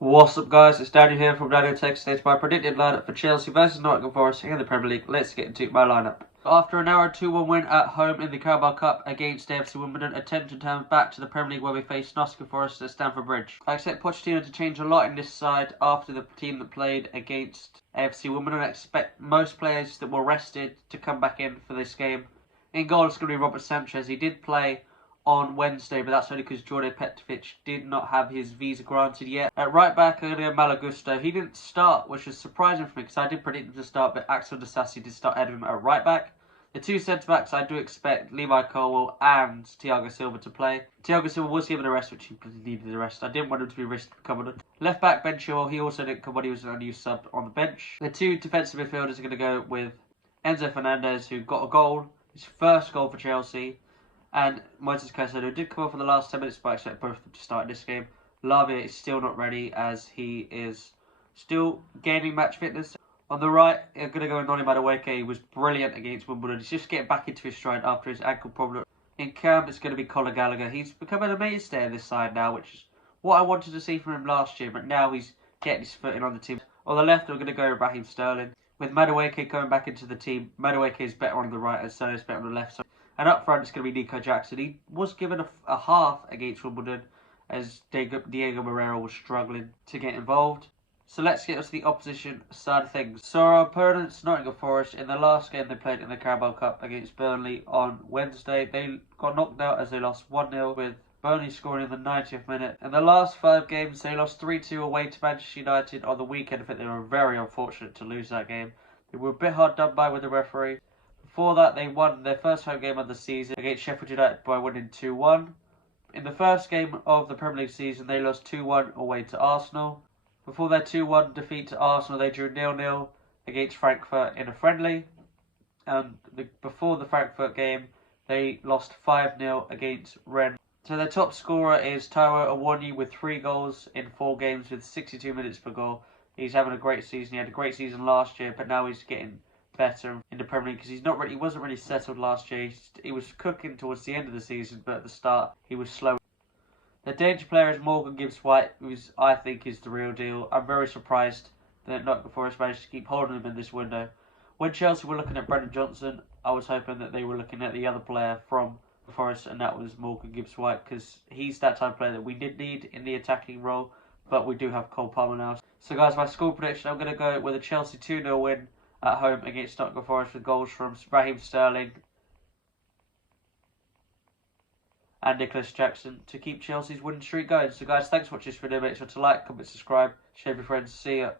What's up, guys? It's Daniel here from Daniel Tech. It's my predicted lineup for Chelsea versus Nottingham Forest in the Premier League. Let's get into my lineup. After a narrow 2-1 win at home in the Carabao Cup against AFC Wimbledon, attempt to turn back to the Premier League where we face Nottingham Forest at Stamford Bridge. I expect Pochettino to change a lot in this side after the team that played against AFC Wimbledon. I expect most players that were rested to come back in for this game. In goal, it's going to be Robert Sanchez. He did play on Wednesday, but that's only because Jordan Petrovic did not have his visa granted yet. At right back, I'm going to go Malagusto. He didn't start, which was surprising for me because I did predict him to start, but Axel Disasi did start ahead of him at right back. The two centre-backs, I do expect Levi Colwill and Thiago Silva to play. Thiago Silva was given a rest, which he needed a rest. I didn't want him to be risked coming on. Left back, Ben Chilwell. He also didn't come when he was an unused sub on the bench. The two defensive midfielders are going to go with Enzo Fernandez, who got a goal, his first goal for Chelsea, and Moises Caicedo did come on for the last 10 minutes, but I expect both of them to start in this game. Lavia is still not ready as he is still gaining match fitness. On the right, I'm going to go with Noni Madueke. He was brilliant against Wimbledon. He's just getting back into his stride after his ankle problem. In camp, it's going to be Conor Gallagher. He's become an mainstay in this side now, which is what I wanted to see from him last year, but now he's getting his footing on the team. On the left, I'm going to go with Raheem Sterling. With Madueke coming back into the team, Madueke is better on the right and Sterling is better on the left. And up front, it's going to be Nico Jackson. He was given a half against Wimbledon as Diego Moreira was struggling to get involved. So let's get to the opposition side of things. So our opponents, Nottingham Forest, in the last game they played in the Carabao Cup against Burnley on Wednesday, they got knocked out as they lost 1-0 with Burnley scoring in the 90th minute. In the last 5 games, they lost 3-2 away to Manchester United on the weekend. I think they were very unfortunate to lose that game. They were a bit hard done by with the referee. Before that, they won their first home game of the season against Sheffield United by winning 2-1. In the first game of the Premier League season, they lost 2-1 away to Arsenal. Before their 2-1 defeat to Arsenal, they drew 0-0 against Frankfurt in a friendly. And before the Frankfurt game, they lost 5-0 against Rennes. So their top scorer is Taiwo Awoniyi with 3 goals in 4 games with 62 minutes per goal. He's having a great season. He had a great season last year, but now he's getting better in the Premier League because he wasn't really settled last year. He was cooking towards the end of the season, but at the start he was slow. The danger player is Morgan Gibbs-White, who I think is the real deal. I'm very surprised that Nottingham Forest managed to keep holding him in this window. When Chelsea were looking at Brendan Johnson, I was hoping that they were looking at the other player from the Forest, and that was Morgan Gibbs-White, because he's that type of player that we did need in the attacking role, but we do have Cole Palmer now. So guys, my score prediction, I'm going to go with a Chelsea 2-0 win at home against Nottingham Forest with goals from Raheem Sterling and Nicholas Jackson to keep Chelsea's winning streak going. So guys, thanks for watching this video. Make sure to like, comment, subscribe, share with your friends. See ya.